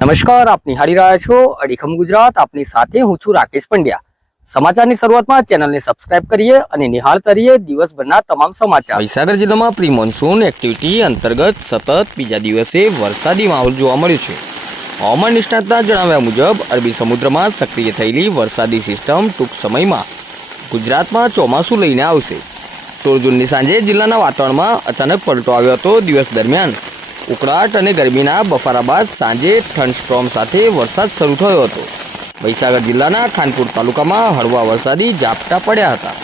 નમસ્કાર આપ નિહાળી રહ્યા છો અડીખમ ગુજરાત. આપની સાથે હું છું રાકેશ પંડ્યા. સમાચારની શરૂઆતમાં ચેનલને સબસ્ક્રાઇબ કરીએ અને નિહાળતા રહીએ દિવસભરના તમામ સમાચાર. મહીસાગર જિલ્લામાં પ્રી મોન્સૂન એક્ટિવિટી અંતર્ગત સતત બીજા દિવસે વરસાદી માહોલ જોવા મળ્યો છે. હવામાન નિષ્ણાતના જણાવ્યા મુજબ, અરબી સમુદ્રમાં સક્રિય થયેલી વરસાદી સિસ્ટમ ટૂંક સમયમાં ગુજરાતમાં ચોમાસું લઈને આવશે. સોળ જૂનની સાંજે જિલ્લાના વાતાવરણમાં અચાનક પલટો આવ્યો હતો. દિવસ દરમિયાન ઉકળાટ અને ગરમીના બફારા બાદ સાંજે થંડસ્ટ્રોમ સાથે વરસાદ શરૂ થયો હતો. મહીસાગર જિલ્લાના ખાનપુર તાલુકામાં હળવા વરસાદી ઝાપટા પડ્યા હતા.